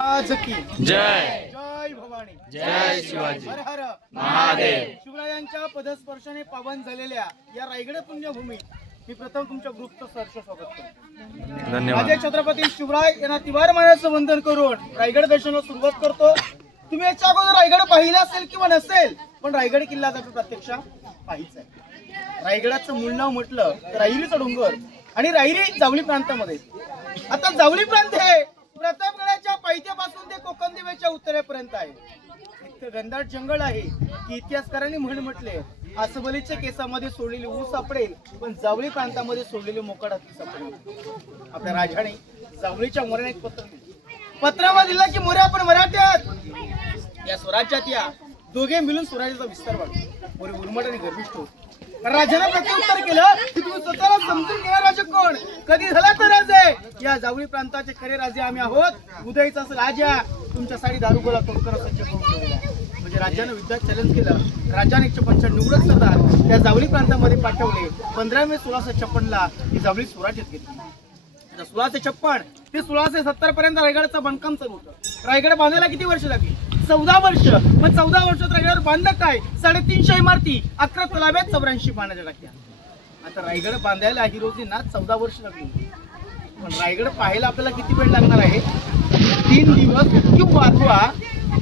आज की जय. जय भवानी. जय शिवाजी. हर हर. महादेव. शिवरायांच्या पदस्पर्शाने पावन झालेल्या या रायगड पुण्यभूमीत मी प्रथम तुमच्या ग्रुपचं सहर्ष स्वागत करतो. धन्यवाद. माझे छत्रपती शिवराय यांना तिवार मायाचं वंदन करून रायगड दर्शनाला सुरुवात करतो. तुम्ही याच्या अगोदर रायगड पाहिला असेल किंवा नसेल पण रायगड किल्ला त्याचा प्रत्यक्ष पाहिच आहे. रायगडाचं मूळ नाव म्हटलं तर राहिरीचा डोंगर आणि राहिरी जावली प्रांतामध्ये. आता जावली प्रांत हे प्रतापगडाच्या पायथ्यापासून ते कोकण दिवेच्या उत्तरेपर्यंत आहे. इतकं घनदाट जंगल आहे की इतिहासकारांनी म्हण म्हटले आसबलीच्या केसामध्ये सोडलेली ऊस सापडेल पण जावळी प्रांतामध्ये सोडलेली मोकाट हत्ती सापडेल. आपल्या राजाने जावळीच्या मोऱ्याने एक पत्र लिहिलं. पत्रामध्ये दिला की मोऱ्या आपण मराठ्यात. या स्वराज्यात या दोघे मिळून स्वराज्याचा विस्तार वाढतो मोरे उर्मट आणि गर्विष्ठ होतो. राजाने प्रत्युत्तर केलं की तुम्ही स्वतःला समजून घेणार राजे कोण? कधी झाला तर राजे? या जावळी प्रांताचे खरे राजे आम्ही आहोत. उदयचा राजा तुमच्यासाठी दारुगोला तोडकर सज्ज करून म्हणजे राज्यानं युद्धात चॅलेंज केलं. राज्याने एकशे पंच्याण्णव निवडक सरदार त्या जावळी प्रांतामध्ये पाठवले. पंधरा मे सोळाशे छप्पनला ही जावळी स्वराज्यात घेतली सोळाशे छप्पन ते सोळाशे सत्तर पर्यंत रायगडचं बांधकाम चालू होतं. रायगड बांधायला किती वर्ष लागली? चौदा वर्ष. मग चौदा वर्षात रायगड बांधलं काय? साडेतीनशे इमारती. अकरा तलाव्यात चौऱ्याऐंशी पाण्याच्या टाक्या आता रायगड बांधायला हिरोजींना चौदा वर्ष लागली. पण रायगड पाहायला आपल्याला किती वेळ लागणार आहे? तीन दिवस किंवा अथवा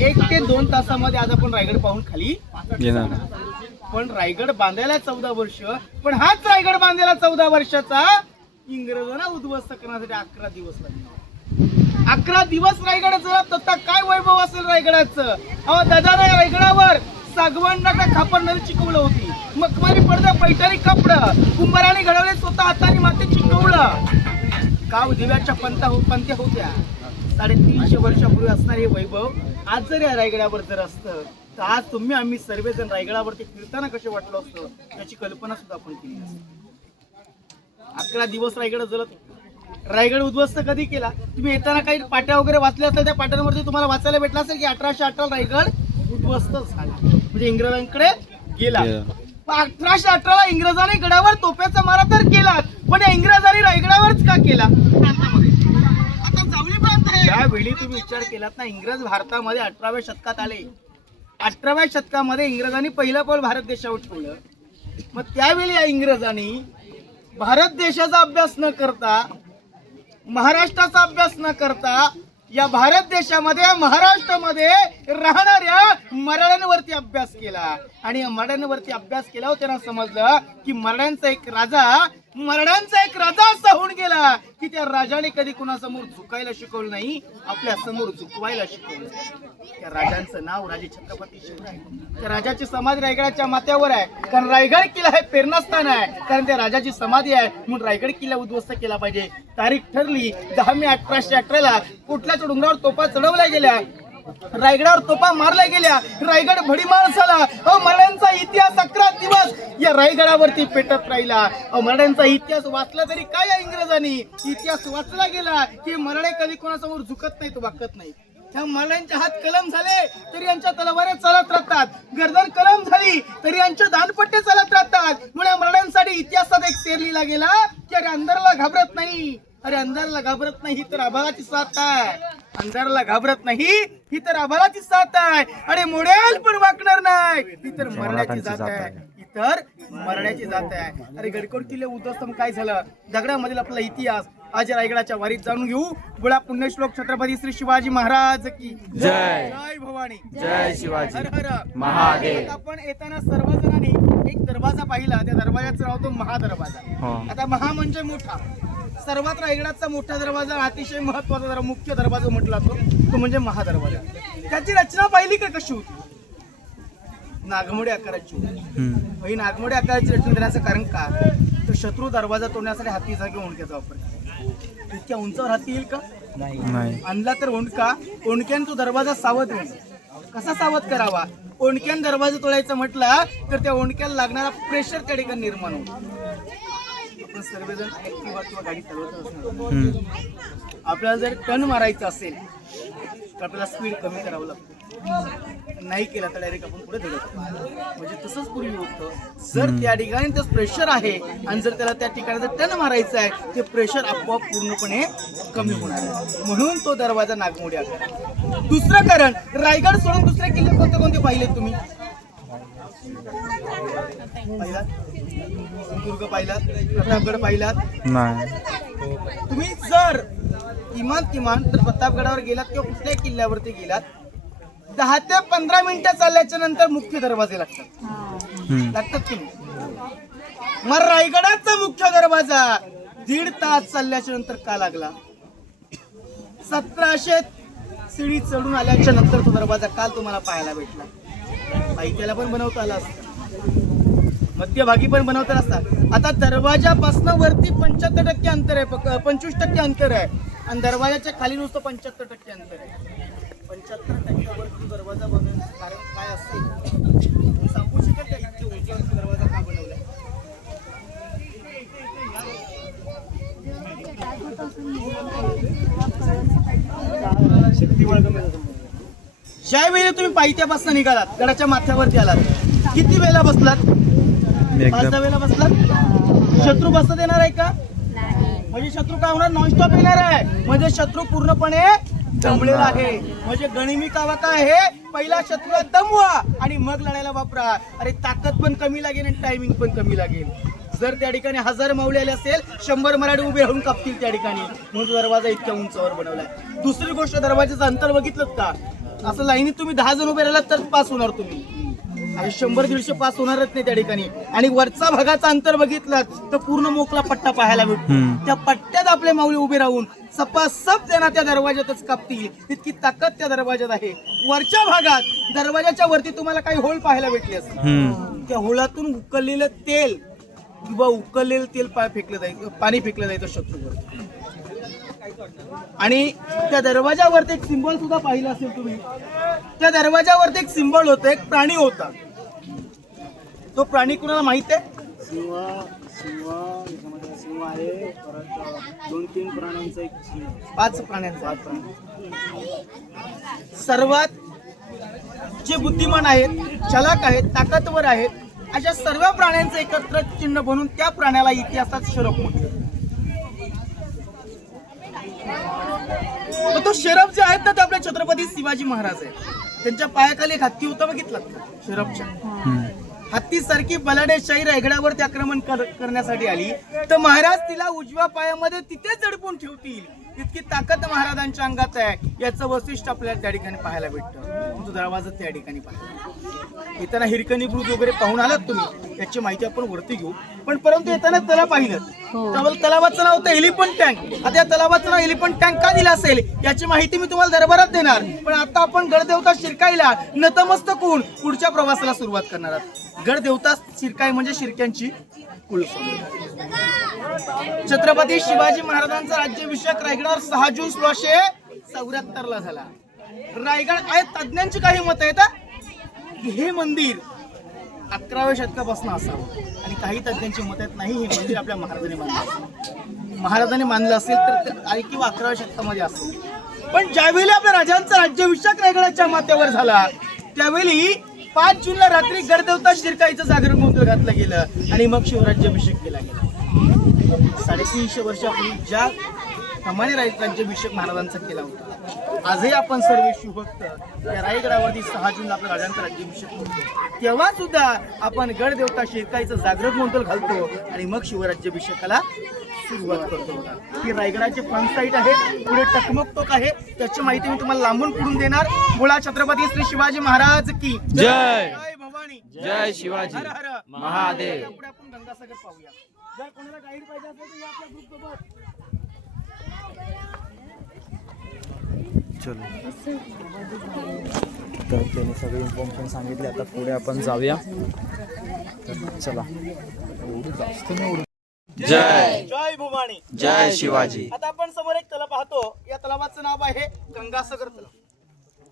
एक ते दोन तासामध्ये आज आपण रायगड पाहून खाली पण रायगड बांधायला चौदा वर्ष. पण हाच रायगड बांधायला चौदा वर्षाचा इंग्रजांना उद्ध्वस्त करण्यासाठी अकरा दिवस लागले अकरा दिवस रायगड जरा होता काय वैभव असेल रायगडाचं? अहो दादा रायगडावर सागवण खापर नदी चिकवलं होती. मखमारी पडदा पैठारी कपड. कुंभाराने घडवले स्वतः हाताने माते चिकवलं. गाव हो, दिव्याच्या पंथा हो पंथ्या होत्या? साडेतीनशे वर्षापूर्वी असणारे हे वैभव आज जर या रायगडावर जर असतं तर आज तुम्ही आम्ही सर्वजण रायगडावरती फिरताना कसे वाटलो असतं? त्याची कल्पना सुद्धा आपण केली अकरा दिवस रायगड जलत रायगड उद्ध्वस्त कधी केला? तुम्ही येताना काही पाट्या वगैरे वाचल्या असतील त्या पाट्यांवरती तुम्हाला वाचायला भेटला असेल की अठराशे अठरा रायगड उद्ध्वस्त झाला? म्हणजे इंग्रजांकडे गेला. अठराशे अठराला इंग्रजांनी गडावर तोफ्याचा मारा तर केला पण या इंग्रजांनी रायगडावरच का केला? त्यावेळी तुम्ही विचार केलात ना इंग्रज भारतामध्ये अठराव्या शतकात आले. अठराव्या शतकामध्ये इंग्रजांनी पहिलं पाऊल भारत देशावर ठेवलं. मग त्यावेळी या इंग्रजांनी भारत देशाचा अभ्यास न करता महाराष्ट्राचा अभ्यास न करता या भारत देशामध्ये महाराष्ट्रामध्ये राहणाऱ्या मराठ्यांवरती अभ्यास केला. आणि या मराठ्यांवरती अभ्यास केला त्यांना समजलं की मराठ्यांचा एक राजा मराठ्यांचा एक राजा असा होऊन गेला की त्या राजाने कधी कुणासमोर झुकायला शिकवलं नाही आपल्यासमोर झुकवायला शिकवलं त्या राजांचं नाव राजे छत्रपती शिवराय त्या राजाची समाधी रायगडाच्या माथ्यावर आहे. कारण रायगड किल्ला हे प्रेरणास्थान आहे. कारण त्या राजाची समाधी आहे म्हणून रायगड किल्ला उद्ध्वस्त केला पाहिजे. तारीख ठरली दहा मे अठराशे अठराला कुठल्याच डोंगरावर तोफा चढवल्या गेल्या. रायगडावर तोफा मारल्या गेल्या. रायगड भडीमार झाला अहो मराठ्यांचा इतिहास अकरा दिवस या रायगडावरती पेटत राहिला. अहो मराठ्यांचा इतिहास वाचला तरी काय या इंग्रजांनी? इतिहास वाचला गेला की मराठे कधी कोणासमोर झुकत नाहीत वाकत नाही त्या मराठ्यांच्या हात कलम झाले तरी यांच्या तलवाऱ्या चालत राहतात. गर्दन कलम झाली तरी यांचे दानपट्टे चालत राहतात. मुळे मराठ्यांसाठी इतिहासात एक शेर लिहिला गेला की अरे अंधारला घाबरत नाही. अरे अंधारला घाबरत नाही तर आभाळाची साथ आहे. अंधाराला घाबरत नाही. ही तर आभाळाची साथ आहे. अरे मोडेल पण वाकणार नाही. ही तर मरण्याची जात आहे. ही तर मरण्याची जात आहे. अरे गडकोट किल्ले उद्ध्वस्त मग काय झालं? दगडामधील आपला इतिहास. आज रायगडाच्या वारीत जाणून घेऊ. बुळा पुण्यश्लोक छत्रपती श्री शिवाजी महाराज की जय. जय भवानी. जय शिवाजी. हर हर. महादेव. आता आपण येताना सर्वजणांनी एक दरवाजा पाहिला. त्या दरवाजाचं नाव तो महादरवाजा. हो. आता महा म्हणजे मोठा. सर्वात रायगडाचा मोठा दरवाजा अतिशय महत्त्वाचा जरा मुख्य दरवाजा म्हटला तो तो म्हणजे महादरवाजा. त्याची रचना पाहिली का कशी होती? नागमोडी आकाराची होती. ही नागमोडी आकाराची रचना देण्याचं कारण का? तर शत्रू दरवाजा तोडण्यासाठी हातीचा किंवा ओंडक्याचा वापर. इतक्या उंचावर हाती येईल का? नाही. आणला तर ओंडका. ओंडक्यान तो दरवाजा सावध होईल कसा सावध करावा? ओंडक्यान दरवाजा तोडायचा म्हटला तर त्या ओंडक्याला लागणारा प्रेशर त्या ठिकाणी निर्माण होतो आपण सर्वजण ऍक्टिव्हा किंवा गाडी चालवत असणार. आपल्याला जर टर्न मारायचं असेल तर आपल्याला स्पीड कमी करावं लागतं. नाही केला तर डायरेक्ट आपण पुढे धडक म्हणजे तसंच पूर्वी होतं. जर त्या ठिकाणी ते प्रेशर आहे आणि जर त्याला त्या ठिकाणी जर टन मारायचं आहे ते प्रेशर आपोआप पूर्णपणे कमी होणार म्हणून तो दरवाजा नागमोडी आला. दुसरं कारण रायगड सोडून दुसरे किल्ले कोणते कोणते पाहिले तुम्ही? सिंधुदुर्ग पाहिलात प्रतापगड पाहिलात. नाही. तुम्ही जर किमान किमान तर प्रतापगडावर गेलात किंवा कुठल्याही किल्ल्यावरती गेलात दहा ते पंधरा मिनिटं चालल्याच्या नंतर मुख्य दरवाजे लागतात. लागतात नाही? मग रायगडाचा मुख्य दरवाजा दीड तास चालल्याच्या नंतर का लागला? सतराशे सीडी चढून आल्याच्यानंतर तो दरवाजा काल तुम्हाला पाहायला भेटला. पायथ्याला पण बनवता आला असता. मध्यभागी पण बनवता असतात आता दरवाजापासून वरती पंच्याहत्तर टक्के अंतर आहे. पक- पंचवीस टक्के अंतर आहे. आणि दरवाजाच्या खाली नुसतं पंच्याहत्तर टक्के अंतर आहे. पंच्याहत्तर टक्क्यावरती दरवाजा बनवण्याचं कारण काय असेल? सांगू शकत नाही इतके उंचावरती दरवाजा का बनवलाय ज्यावेळी तुम्ही पायथ्यापासून निघालात गडाच्या माथ्यावरती आलात किती वेळेला बसलात? बसलात? शत्रू बसत देणार आहे का? म्हणजे शत्रू काय होणार? नॉनस्टॉप येणार आहे. म्हणजे शत्रू पूर्णपणे दमलेला आहे. म्हणजे गणिमी कावा काय आहे? पहिला शत्रूला दमवा आणि मग लढायला वापरा. अरे ताकद पण कमी लागेल आणि टायमिंग पण कमी लागेल. जर त्या ठिकाणी हजार मावळे आले असेल शंभर मराठी उभे राहून कापतील त्या ठिकाणी. म्हणून दरवाजा इतक्या उंचावर बनवलाय. दुसरी गोष्ट दरवाजाचं अंतर बघितलं का? असं लाईनीत तुम्ही दहा जण उभे राहिलात तर पास होणार तुम्ही. शंभर दीडशे पास होणारच नाही त्या ठिकाणी. आणि वरचा भागाचा अंतर बघितलं तर पूर्ण मोकळा पट्टा पाहायला भेटतो. त्या पट्ट्यात आपले माऊली उभे राहून सपासप त्यांना त्या दरवाज्यातच कापतील. तितकी ताकद त्या दरवाज्यात आहे. वरच्या भागात दरवाजाच्या वरती तुम्हाला काही होल पाहायला भेटले हम्म. त्या होळातून उकळलेलं तेल किंवा उकळलेलं तेल फेकलं जायचं पाणी फेकलं जायचं शत्रूवर. आणि त्या दरवाजावरती एक सिंबल सुद्धा पाहिलं असेल तुम्ही. त्या दरवाजावरती एक सिंबल होतं एक प्राणी होता. तो प्राणी कुणाला माहीत आहे? सिंह सिंह याच्यामध्ये सिंह आहे. परत दोन तीन प्राण्यांचा एक सिंह पाच प्राण्यांचा सर्वात जे बुद्धिमान आहेत चलाक आहेत ताकदवर आहेत अशा सर्व प्राण्यांचं एकत्र चिन्ह बनून त्या प्राण्याला इतिहासात शरफ म्हटलं मग तो शरफ जे आहेत ना ते आपले छत्रपती शिवाजी महाराज आहेत. त्यांच्या पायाखाली एक हत्ती होतं बघितलं? शरफच्या हम्म. हत्ती सारखी बलाढ्यशाही रायगडावरती आक्रमण कर- करण्यासाठी आली. तर महाराज तिला उजव्या पायामध्ये तिथेच दडपून ठेवतील. इतकी ताकद महाराजांच्या अंगात आहे. याचं वैशिष्ट्य आपल्याला त्या ठिकाणी पाहायला भेटतं. तो दरवाजा त्या ठिकाणी पाहिला येताना हिरकणी ब्रुज वगैरे पाहून आलात तुम्ही. याची माहिती आपण वरती घेऊ. पण परंतु येताना त्याला पाहिलं. हो. त्यामुळे तलावाचं नाव होतं एलिफंट टँक. आता या तलावाचं नाव एलिफंट टँक का दिलं असेल? याची माहिती मी तुम्हाला दरबारात देणार. पण आता आपण गडदेवता शिरकाईला नतमस्तक होऊन पुढच्या प्रवासाला सुरुवात करणार आहोत. गडदेवता शिरकाई म्हणजे शिरक्यांची कुलस्वामी. छत्रपती शिवाजी महाराजांचा राज्याभिषेक रायगडावर सहा जून सोळाशे चौऱ्याहत्तर ला झाला. रायगड आहे तज्ञांची काही मत आहेत हे मंदिर अकराव्या शतकापासून असावं. आणि काही तज्ञांची मत आहेत नाही हे मंदिर आपल्या महाराजांनी मानलं महाराजांनी मानलं असेल तर आणि किंवा अकराव्या शतकामध्ये असेल. पण ज्यावेळी आपल्या राजांचा राज्याभिषेक रायगडाच्या मातेवर झाला त्यावेळी पाच जूनला रात्री गडदेवता शिरकाईचं जागरण गोंधळ घातलं गेलं आणि मग शिवराज्याभिषेक केला गेला. साडेतीनशे वर्षापूर्वी ज्या प्रमाणे राय- राज्याभिषेक महाराजांचा केला होता. आजही आपण सर्व शिवभक्त या रायगडावरती सहा जूनला आपल्या राजांचा राज्याभिषेक होतो तेव्हा सुद्धा आपण गडदेवता शिरकाईचं जागरण गोंधळ घालतो आणि मग शिवराज्याभिषेकाला सुरुवात करतो. बघा. ही रायगडाची फ्रंट साईड आहे. पुढे टकमक टोक आहे. त्याची माहिती मी तुम्हाला लांबून पुढून देणार. बोला छत्रपती श्री शिवाजी महाराज की. जय. जय भवानी. जय शिवाजी. हर हर. महादेव. पुढे आपण गंगासागर पाहूया. जर कोणाला गाईड पाहिजे असेल तर या आपल्या ग्रुप सोबत. चलो. तर त्याने सगळे इन्फॉर्मेशन सांगितले. आता पुढे आपण जाऊया. तर चला. एवढं जास्त नाही एवढं. जय. जय भवानी. जय शिवाजी. आता आपण समोर एक तलाव पाहतो. या तलावाचं नाव आहे गंगासागर तलाव.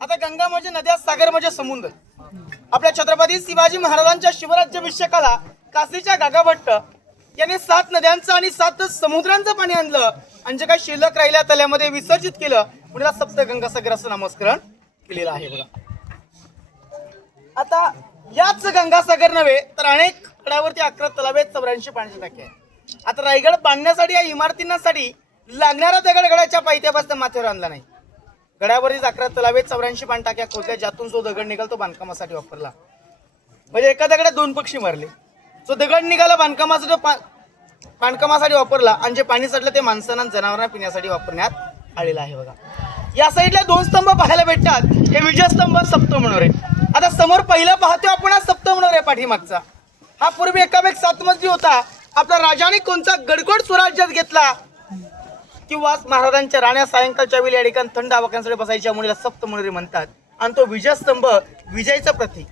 आता गंगा म्हणजे नद्या सागर म्हणजे समुद्र. आपल्या छत्रपती शिवाजी महाराजांच्या शिवराज्याभिषेकाला काशीच्या गागाभट्ट यांनी सात नद्यांचं आणि सात समुद्रांचं पाणी आणलं. आणि जे काही शिल्लक राहिल्या तल्यामध्ये विसर्जित केलं पुण्याला सप्तगंगा सप्त नामस्करण केलेलं आहे बघा. आता याच गंगासागर नव्हे तर अनेक गडावरती अकरा तलावे चौऱ्याऐंशी पाण्याचे टाके आहेत आता रायगड बांधण्यासाठी या इमारतींसाठी लागणारा दगड गडाच्या पायथ्यापासून माथ्यावर आणला नाही. गडावरील अकरा तलावे चौऱ्याऐंशी पाणी टाक्या खोदल्या ज्यातून जो दगड निघाल तो बांधकामासाठी वापरला. म्हणजे एका दगडात दोन पक्षी मारले. जो दगड निघाला बांधकामाचा जो बांधकामासाठी वापरला आणि जे पाणी साठलं ते माणसांना जनावरांना पिण्यासाठी वापरण्यात आलेला आहे बघा. या साईडला दोन स्तंभ पाहायला भेटतात. हे विजयस्तंभ सप्तमनोर आहे आता समोर पहिला पाहतो आपण हा सप्तमनोर आहे पाठीमागचा. हा पूर्वी एकामेक सात मजली होता. आपला राजाने कोणता गडगड स्वराज्यात घेतला? किंवा महाराजांच्या राण्या सायंकाळच्या वेळी या ठिकाणी थंड आवाक्यांसाठी बसायच्या मुलीला सप्तमनोरी म्हणतात. आणि तो विजयस्तंभ विजयचं प्रतीक.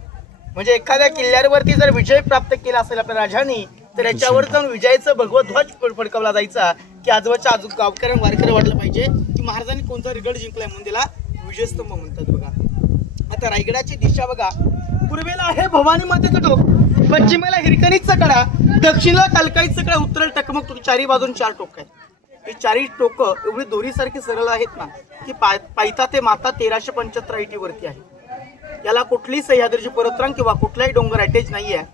म्हणजे एखाद्या किल्ल्यावरती जर विजय प्राप्त केला असेल आपल्या राजांनी तर याच्यावर जाऊन विजयाचं भगवत ध्वज फडकवला जायचा. की आजोबाच्या आजू गावकऱ्यांना वारकऱ्या वाटलं पाहिजे. की महाराजांनी कोणता रिगड जिंकलाय म्हणून त्याला विजयस्तंभ म्हणतात बघा. आता रायगडाची दिशा बघा. पूर्वेला आहे भवानी मातेचं टोक. पश्चिमेला हिरकणीचा कडा. दक्षिणेला कालकाईचा कडा. उत्तरेला टकमक चारी बाजून चार टोक आहेत. ही चारही टोक एवढी दोरीसारखी सरळ आहेत ना की पाय पायता ते माता तेराशे पंच्याहत्तर आयटी वरती आहे. याला कुठलीही सह्याद्रीची परतरांग किंवा कुठलाही डोंगर अटॅच नाही आहे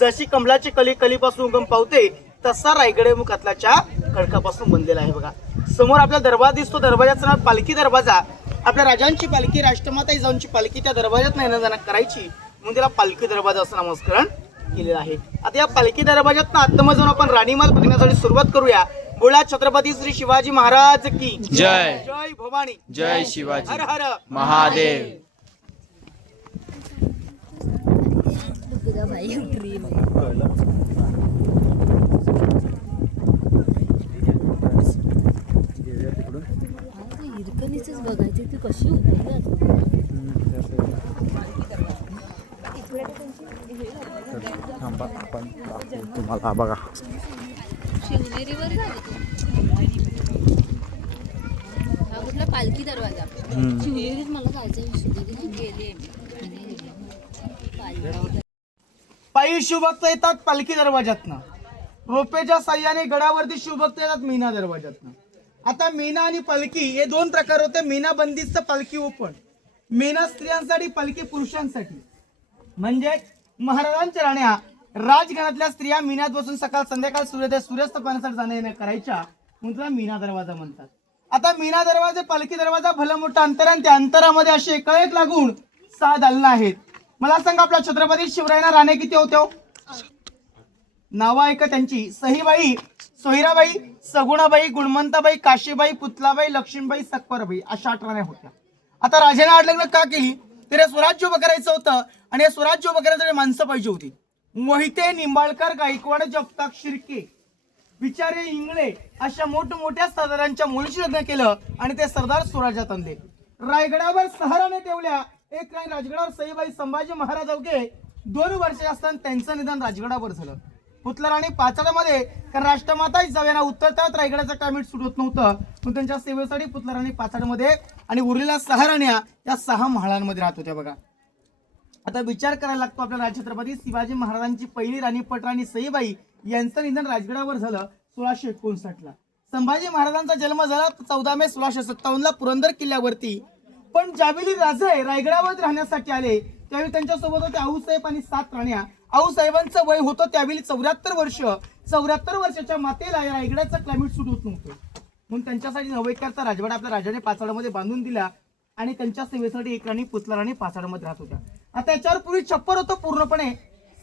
जशी कमलाची कली कलीपासून उगम पावते तसा रायगडे मुखातलाच्या खडकापासून बनलेला आहे बघा. समोर आपला दरवाजा दिसतो. दरवाजाचं नाव पालखी दरवाजा. आपल्या राजांची पालखी राष्ट्रमाता जाऊनची पालखी त्या दरवाजात नाही जाणं करायची. म्हणून त्याला पालखी दरवाजा असं नामस्करण केलेलं आहे. आता या पालखी दरवाजात आत्मज जाऊन आपण राणीमाल बघण्यासाठी सुरुवात करूया. बोला छत्रपती श्री शिवाजी महाराज की जय. जय भवानी. जय शिवाजी. हर हर. महादेव. बघायची ती कशी होती थांबा आपण तुम्हाला. बघा. शिवनेरीवर हा कुठला पालखी दरवाजा. शिवनेरीत मला जायचं गेले पायी शिवभक्त येतात पालखी दरवाजातनं रोपेच्या साह्याने गडावरती शिवभक्त येतात मीना दरवाजातनं आता मीना आणि पालखी हे दोन प्रकार होते मीना बंदिस्त पालखी ओपन. मीना स्त्रियांसाठी पालखी पुरुषांसाठी. म्हणजे महाराजांच्या राण्या राजघरातल्या स्त्रिया मीनात बसून सकाळ संध्याकाळ सूर्योदय सूर्यास्त पाण्यासाठी जाण्या येण्या करायच्या. म्हणून त्याला मीना दरवाजा म्हणतात. आता मीना दरवाजा पालखी दरवाजा भलं मोठा अंतर आणि त्या अंतरामध्ये असे कळेत लागून सहा दालना आहेत. मला सांगा आपल्या छत्रपती शिवरायांना राणे किती होत्या हो? नावं ऐका त्यांची. सहीबाई सोहिराबाई सगुणाबाई गुणवंताबाई काशीबाई पुतलाबाई लक्ष्मीबाई सकपरबाई अशा आठ राण्या होत्या. आता राजाने आठ लग्न का केली? तर हे स्वराज्य उभं करायचं होतं आणि हे स्वराज्य उभं करायसाठी म्हणजे माणसं पाहिजे होती. मोहिते निंबाळकर गायकवाड जगताप शिर्के बिचारे इंगळे अशा मोठमोठ्या सरदारांच्या मुलीशी लग्न केलं आणि ते सरदार स्वराज्यात आणले. रायगडावर सहाराने ठेवल्या एक राणी राजगडावर सईबाई संभाजी महाराज अवघे दोन वर्ष असताना त्यांचं निधन राजगडावर झालं. पुतला राणी पाचाडामध्ये कारण राष्ट्रमाता जाऊया उत्तरतात रायगडाचं कामीट सुटत नव्हतं. पण त्यांच्या सेवेसाठी पुतला राणी पाचाडमध्ये आणि उरलेल्या सहा राण्या या सहा महालांमध्ये राहत होत्या बघा. आता विचार करायला लागतो आपल्या राजछत्रपती शिवाजी महाराजांची पहिली राणी पटराणी सईबाई यांचं निधन राजगडावर झालं सोळाशे एकोणसाठ ला संभाजी महाराजांचा जन्म झाला चौदा मे सोळाशे सत्तावन्न ला पुरंदर किल्ल्यावरती. पण ज्यावेळी राजे रायगडावर राहण्यासाठी आले त्यावेळी त्यांच्यासोबत होते आऊसाहेब आणि सात राण्या. आऊसाहेबांचं वय होतं त्यावेळी चौऱ्याहत्तर वर्ष. चौऱ्याहत्तर वर्षाच्या मातेला या रायगडाचं क्लायमेट सुट होत नव्हतं. म्हणून त्यांच्यासाठी नवेकरचा राजवाडा आपल्या राजाने पाचाडामध्ये बांधून दिला आणि त्यांच्या सेवेसाठी एक राणी पुतला राणी पाचाडामध्ये राहत होत्या. आता याच्यावर पूर्वी छप्पर होतं पूर्णपणे.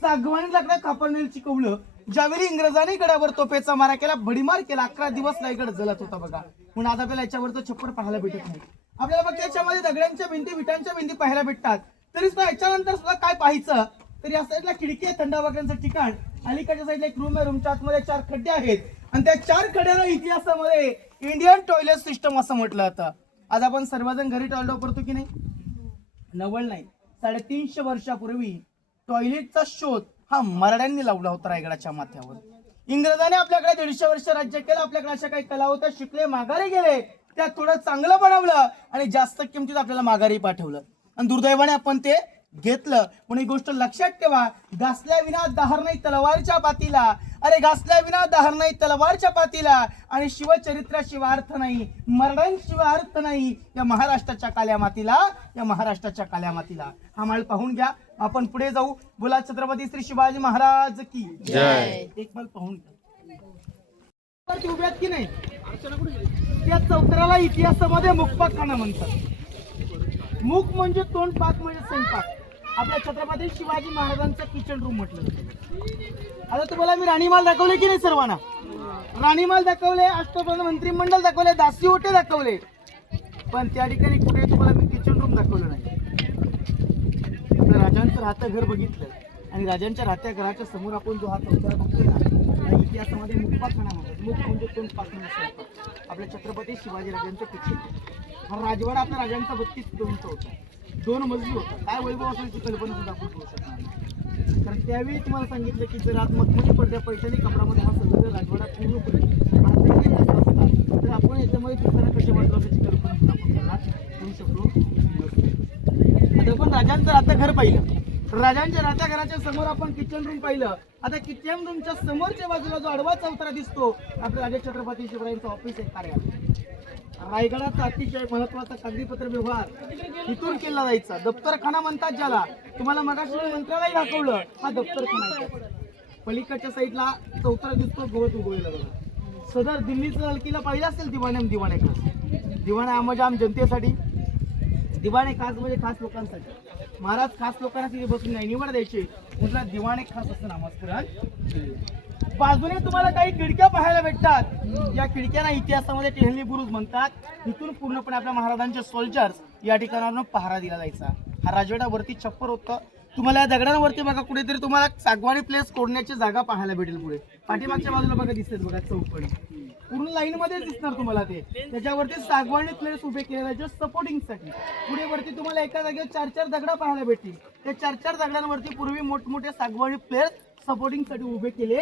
सागवानी लाकडा कापडनेल चिकवलं. ज्यावेळी इंग्रजांनी गडावर तोफेचा मारा केला भडीमार केला अकरा दिवस रायगड जलत होता बघा. म्हणून आता आपल्याला याच्यावरचं छप्पर पाहायला भेटत नाही. आपल्याला फक्त याच्यामध्ये दगड्यांच्या भिंती विटांच्या भिंती पाहायला भेटतात. तरी सुद्धा याच्यानंतर सुद्धा काय पाहायचं? तर या साईडला खिडकी आहे थंड ठिकाण. अलीकडच्या साईडला एक रूम आहे रूमच्या आतमध्ये चार खड्डे आहेत. आणि त्या चार खड्ड्याला इतिहासामध्ये इंडियन टॉयलेट सिस्टम असं म्हटलं जातं. आज आपण सर्वजण घरी टॉयलेट वापरतो की नाही? नवल नाही. साडेतीनशे वर्षापूर्वी टॉयलेटचा शोध हा मराठ्यांनी लावला होता रायगडाच्या माथ्यावर. इंग्रजांनी आपल्याकडे दीडशे वर्ष राज्य केलं आपल्याकडे अशा काही कला होत्या शिकले माघारी गेले. त्या थोडं चांगलं बनवलं आणि जास्त किमतीत आपल्याला माघारी पाठवलं. आणि दुर्दैवाने आपण ते घेतलं. पण ही गोष्ट लक्षात ठेवा घासल्या विना दहार नाही तलवारच्या पातीला. अरे घासल्या विना दहार नाही तलवारच्या पातीला. आणि शिवचरित्राशिवाय अर्थ नाही मरणांशिवाय अर्थ नाही या महाराष्ट्राच्या काल्या मातीला या महाराष्ट्राच्या काल्या मातीला हा माळ पाहून घ्या. आपण पुढे जाऊ. बोला छत्रपती श्री शिवाजी महाराज की. एक माळ पाहून घ्या. वरती उभे आहेत की नाही? त्या चौतराला इतिहासामध्ये मुखपाखाना म्हणतात. मुख म्हणजे तोंड पाक म्हणजे स्वयंपाक आपल्या छत्रपती शिवाजी महाराजांचं किचन रूम म्हटलं जातं. आता तुम्हाला मी राणीमाल दाखवले की नाही सर्वांना? राणीमाल दाखवले अष्टप्रधान मंत्रिमंडळ दाखवले दासी ओटे दाखवले. पण त्या ठिकाणी कुठे तुम्हाला मी किचन रूम दाखवलं नाही. तर राजांचं राहतं घर बघितलं आणि राजांच्या राहत्या घराच्या समोर आपण जो हा संसार बघतोय ना इतिहासामध्ये मुखपाखाना म्हणतात मुख म्हणजे तोंड पाखणं आपल्या छत्रपती शिवाजी राजांचं किचन हा राजवाडा आपल्या राजांचा बत्तीस किलोमीटर होता. दोन मजली होता काय वैभव असेल ती कल्पना सुद्धा आपण करू शकणार नाही. कारण त्यावेळी तुम्हाला सांगितलं की जर आज मखमली पडद्या पैशाने कपडामध्ये हा सगळं राजवाडा पूर्णपणे भारतामध्ये तर आपण याच्यामध्ये दुसऱ्या कशा वाटलं त्याची कल्पना सुद्धा आपण करणार करू शकलो. आता आपण राजांचं राहतं घर पाहिलं. राजांच्या राहत्या घराच्या समोर आपण किचन रूम पाहिलं. आता किचन रूमच्या समोरच्या बाजूला जो आडवा चौथरा दिसतो आपल्या राजा छत्रपती शिवरायांचं ऑफिस आहे कार्यालय. रायगडाचा अतिशय महत्त्वाचा कागदीपत्र व्यवहार इथून केला जायचा. दप्तरखाना म्हणतात ज्याला. तुम्हाला मगाशी मंत्रालय दाखवलं. हा दप्तरखाना पलीकडच्या साईडला चौथरा दिसतो गवत उगवलेला बघा. सदर दिल्लीचं हलकीला पाहिलं असेल दिवाणे दिवाणे खास. दिवाणे आमजाम जनतेसाठी. दिवाणे खास म्हणजे खास लोकांसाठी. महाराज खास लोकांना तिथे बसून नाही निवड द्यायची. कुठला दिवाणे खास असं नामस्करण बाजूने तुम्हाला काही खिडक्या पाहायला भेटतात. या खिडक्यांना इतिहासामध्ये टेहली बुरुज म्हणतात. इथून पूर्णपणे आपल्या महाराजांचे सोल्जर्स या ठिकाणावरून पहारा दिला जायचा. हा राजवाड्यावरती छप्पर होतं. तुम्हाला या दगडांवरती बघा कुठेतरी तुम्हाला सागवानी प्लेस कोडण्याची जागा पाहायला भेटेल पुढे. पाठीमागच्या बाजूला बघा दिसते बघा चौकडी पूर्ण लाईन मध्ये दिसणार तुम्हाला ते. त्याच्यावरती सागवानी प्लेस उभे केले जायचे सपोर्टिंगसाठी. पुढे वरती तुम्हाला एका जागेवर चार चार दगडा पाहायला भेटतील. त्या चार चार दगडांवरती पूर्वी मोठमोठे सागवानी प्लेस सपोर्टिंगसाठी उभे केले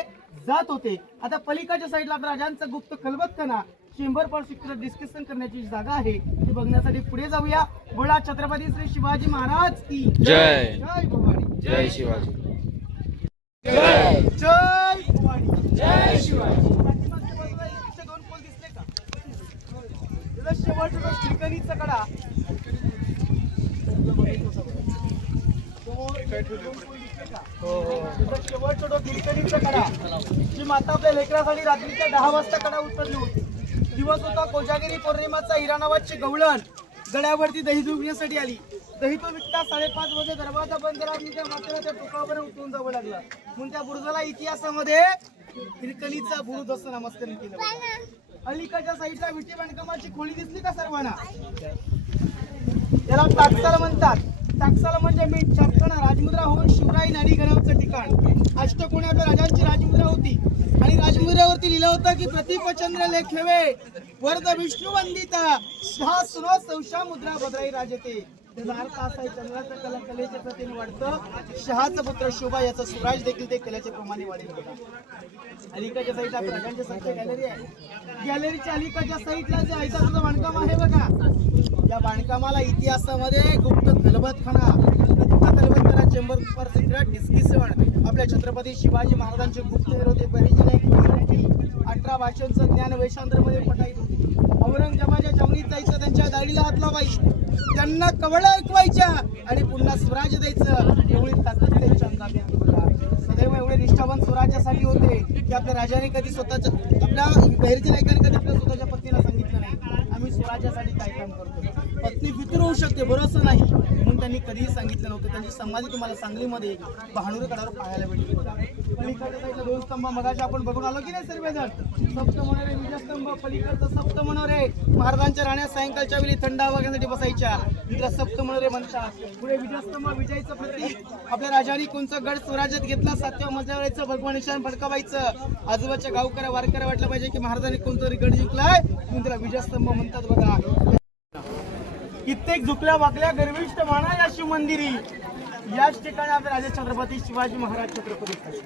जात होते. आता पलीकडच्या साईडला राजांचा गुप्त खलबतखाना चेंबर फॉर सिक्युरिटी डिस्कशन करण्याची जागा आहे. ती बघण्यासाठी पुढे जाऊया. बोला छत्रपती श्री शिवाजी महाराज की जय. जय भवानी. जय शिवाजी. जय भवानी. जय शिवाजी. दोन पोल दिसले का श्रीकणीचा कडा हो, हो, हो. शेवटचं शेवट होतो कडा जी माता आपल्या लेकरासाठी रात्रीच्या दहा वाजता कडा उतरली होती. दिवस होता कोजागिरी पौर्णिमाचा हिरा नावाची गवळण. गड्यावरती दही धुण्यासाठी आली. दही तो विकता साडेपाच वाजे दरवाजा बंद करा आणि त्या मात्र त्या टोकावर उतरून जावं लागलं. म्हणून त्या बुरुजाला इतिहासामध्ये हिरकणीचा बुरुज असं नमस्कार केलं. अलीकडच्या साईडला विटी बांधकामाची खोली दिसली का सर्वांना? त्याला टाकसाला म्हणतात. टाकसाला म्हणजे मीठ चापकाना राजमुद्रा होऊन शिवराई नाडी गणावचं ठिकाण. अष्टकोण्यात राजांची राजमुद्रा होती. आणि राजमुद्रावरती लिहिलं होतं की प्रतिपचंद्र लेखेवे वरद विष्णू वंदिता शहा सुनो सौशा मुद्रा भद्राई राजते. त्याचा अर्थ असा आहे. चंद्राचं कला कलेच्या प्रतीने वाढतं शहाचा पुत्र शोभा याचा सुराज देखील ते कलेच्या प्रमाणे वाढील बघा. अलीकडच्या साईडला आपल्या संख्या गॅलरी आहे. गॅलरीच्या अलीकडच्या साईडला जे ऐतिहासिक बांधकाम आहे बघा. या बांधकामाला इतिहासामध्ये गुप्त खलबतखाना गुप्त खलबतखाना चेंबर फॉर सिक्रेट डिस्कशन आपल्या छत्रपती शिवाजी महाराजांचे गुप्त होते बहिणी अठरा भाषांचं ज्ञान वेशांतरमध्ये पटायचं औरंगजेबाच्या जमिनीत जायचं त्यांच्या दाढीला हात लावायचं. त्यांना कवळा ऐकवायच्या आणि पुन्हा स्वराज्य द्यायचं. एवढी ताकद त्यांच्या अंगात. सदैव एवढे निष्ठावान स्वराज्यासाठी होते की आपल्या राजाने कधी स्वतःच्या आपल्या बहिरची नायकाने कधी आपल्या स्वतःच्या पत्नीला सांगितलं नाही. आम्ही स्वराज्यासाठी काय काम करतो पत्नी फितूर होऊ शकते बरोबर नाही. म्हणून त्यांनी कधीही सांगितलं नव्हतं. त्यांची समाधी तुम्हाला सांगलीमध्ये बहाणूर कडावर पाहायला भेटली. पलीकडच्या साईडला दोन स्तंभ मगाशी आपण बघून आलो की नाही सर्वजण सप्त मनोरे विजयस्तंभ पलीकडचा सप्त मनोरे. महाराजांच्या राण्या सायंकाळच्या वेळी थंड हवा बसायच्या. इकडे सप्त मनोरे म्हणतात. पुढे विजयस्तंभ विजयचं प्रतीक. आपल्या राजाने कोणचा गड स्वराज्यात घेतला? सातव्या मजल्यावरचं भगवान निशाण फडकावायचं आजोबाच्या गावकऱ्या वारकऱ्या वाटलं पाहिजे की महाराजांनी कोणतरी गड जिंकलाय? म्हणून त्याला विजयस्तंभ म्हणतात बघा. कित्येक झुकल्या वाकल्या गर्विष्ठ माना या शिव मंदिरी. याच ठिकाणी आपले राजे छत्रपती शिवाजी महाराज छत्रपती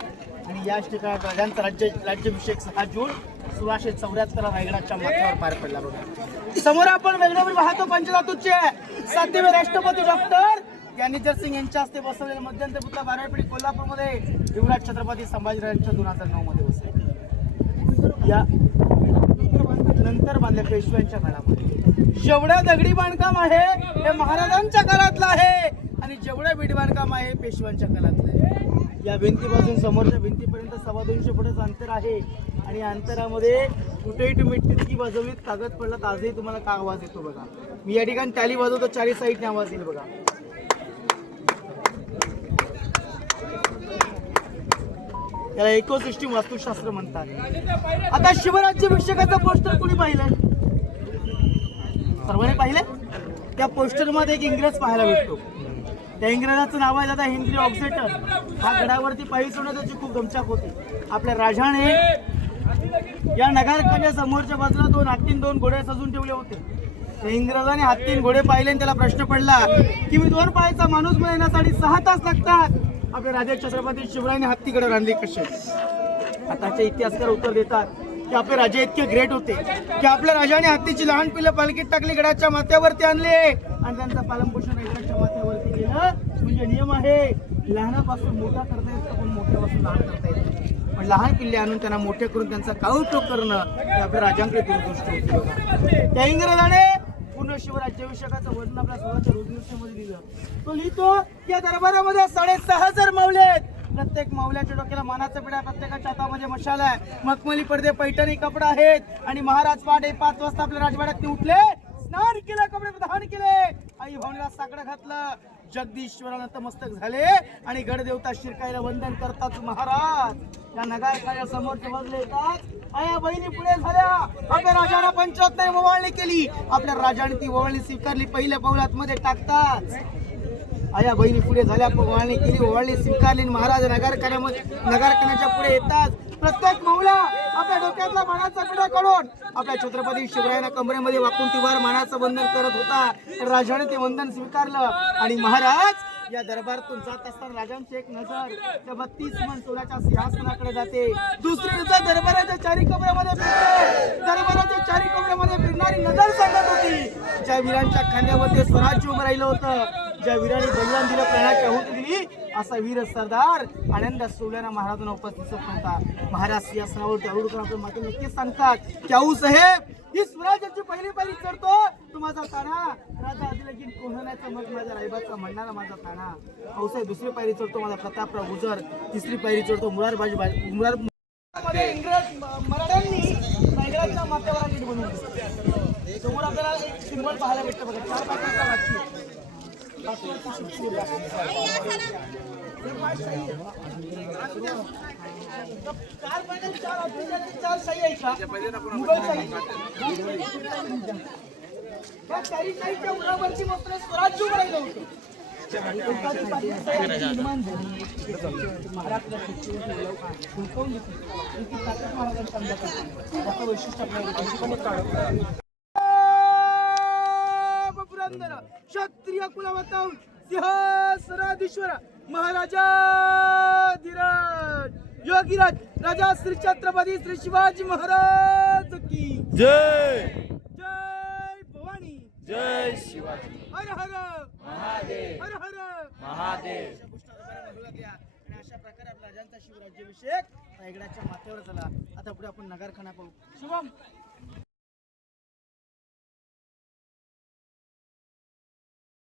आणि याच ठिकाणी राजांचा राज्य राज्याभिषेक सहा जून सोळाशे चौऱ्याहत्तर रायगडाच्या माथ्यावर पार पडला बघा. समोर आपण वेगळ्यावर पाहतो पंचधातूचे. सातवे राष्ट्रपती डॉक्टर ज्ञानेश्वर सिंग यांच्या हस्ते बसवलेले मध्यंतर पुतळा बारावी पिढी कोल्हापूरमध्ये युवराज छत्रपती संभाजीराजांच्या दोन हजार नऊ मध्ये बसले. या नंतर बांधल्या पेशव्यांच्या काळामध्ये जेवढं दगडी बांधकाम आहे हे महाराजांच्या काळातलं आहे. आणि जेवढं बीड बांधकाम आहे पेशव्यांच्या काळातलं आहे. या भिंतीपासून समोरच्या भिंतीपर्यंत सव्वा दोनशे फुटाचं अंतर आहे. आणि अंतरामध्ये कुठेही तुम्ही टिचकी वाजवलीत कागद पडला तर आजही तुम्हाला का आवाज येतो बघा. मी या ठिकाणी टॅली वाजवतो चारी साईडने आवाज येईल बघा. त्याला इकोसिस्टीम वास्तुशास्त्र म्हणतात. आता शिवराज्याभिषेकाचं पोस्टर कोणी पाहिलं? सर्वांनी पाहिलं? त्या पोस्टरमध्ये एक इंग्रज पाहायला भेटतो. त्या इंग्रजाचं नाव आहे दादा हेनरी ऑक्सेटर हा गडावरती पायी सोडण्याची खूप दमचाक होती. आपल्या राजाने या नगारखान्या समोरच्या बाजूला दोन हत्तीन दोन घोडे सजून ठेवले होते. त्या इंग्रजाने हत्तीन घोडे पाहिले आणि त्याला प्रश्न पडला की मी दोन पायाचा माणूस मिळण्यासाठी सहा तास लागतात? आपल्या राजा छत्रपती शिवरायाने हत्तीकडे रांधली कसे? आताचे इतिहासकार उत्तर देतात. की आपले राजे इतके ग्रेट होते की आपल्या राजाने हत्तीची लहान पिलं पालखीत टाकली गडाच्या माथ्यावरती आणले. आणि त्यांचं पालनपोषण गडाच्या माथ्यावरती केलं. म्हणजे नियम आहे लहानापासून मोठा करता येतो पण मोठ्यापासून लहान करता येतो पण लहान पिल्ले आणून त्यांना मोठे करून त्यांचा काउटोक करणं हे आपल्या राजांकडे दूरदृष्टी होती त्या इंग्रजाने पूर्ण शिवराज्याभिषेकाचं वर्णन आपल्या स्वतःच्या रोजनिष्ठेमध्ये दिलं. तो लिहितो या दरबारामध्ये साडेसहा हजार मावले आहेत. प्रत्येक मावल्याच्या डोक्याला मानाचा पिढा प्रत्येकाच्या हातामध्ये मशाला आहे. मखमली पडदे पैठणी कपडे आहेत. आणि महाराज पाडे पाच वाजता आपल्या राजवाड्यात उठले. स्नान केलं कपडे प्रधान केले. आई भावनीला साकडं घातलं. जगदीश्वराला नतमस्तक झाले. आणि गडदेवता शिरकाईला वंदन करतात महाराज. या नगार समोर बदले येतात. आया बहिणी पुढे झाल्या. आपल्या राजाला पंचरत्न ओवाळणी केली. आपल्या राजाने ती ओवाळणी स्वीकारली. पहिल्या पौलात मध्ये टाकतात. आया बहिणी पुढे झाल्या पगवाळणी केली ओवाळणी स्वीकारली महाराज नगारखान्यामध्ये नगरकऱ्याच्या पुढे येतात प्रत्येक मौला आपल्या डोक्यातला मानाचा पिढा काढून आपल्या छत्रपती शिवरायांना कमरेमध्ये वाकून तिवार मानाचं वंदन करत होता. तर राजाने ते वंदन स्वीकारलं. आणि महाराज या दरबारातून जात असताना राजांची एक नजर त्या बत्तीस मन सोन्याच्या सिंहासनाकडे जाते. दुसरी नजर दरबाराच्या चारी कमऱ्यामध्ये दरबाराच्या चारी कमऱ्यामध्ये फिरणारी नजर सांगत होती. ज्या वीरांच्या खांद्यावर ते स्वराज्य उभं राहिलं होतं. ज्या वीराने बलिदान दिलं प्राणाची आहुती दिली असा वीर सरदार आनंद सोहळ्याला महाराजांना उपस्थित होता महाराज सिंहासनावर त्यावरून आपल्या माते नक्कीच सांगतात की साहेब ही स्वराज्याची पहिली पहिली चढतो. तू माझा ताणा राजा आदिलगीन कोहण्याचा मग माझ्या रायबाचा म्हणणारा माझा ताणा. आऊ साहेब दुसरी पायरी चढतो माझा प्रतापराव गुजर तिसरी पायरी चढतो मुरार बाजी मुरार इंग्रज मराठ्यांनी इंग्रजच्या माथ्यावर नीट समोर आपल्याला एक सिंबल पाहायला भेटतं बघा चार पाच वाक्य चार पाण्यात चार का? मात्र स्वराज्य होतं शाही निर्माण झाली. महाराष्ट्राला सत्तेवर लोक हुलकवून घेतली. इतकी ताकद महाराजांच्या अंगात होती. याचं वैशिष्ट्य क्षत्रिय कुलवतम सिंहासनाधीश्वर महाराजा धीरज. योगीराज राजा श्री छत्रपती श्री शिवाजी महाराज की जय. जय भवानी. जय शिवाजी. हर हर. महादेव. हर हर. महादेव. अशा प्रकारे आपल्या राजांचा शिवराज्याभिषेक रायगडाच्या माथ्यावर झाला. आता पुढे आपण नगारखाना पाहू. शुभम.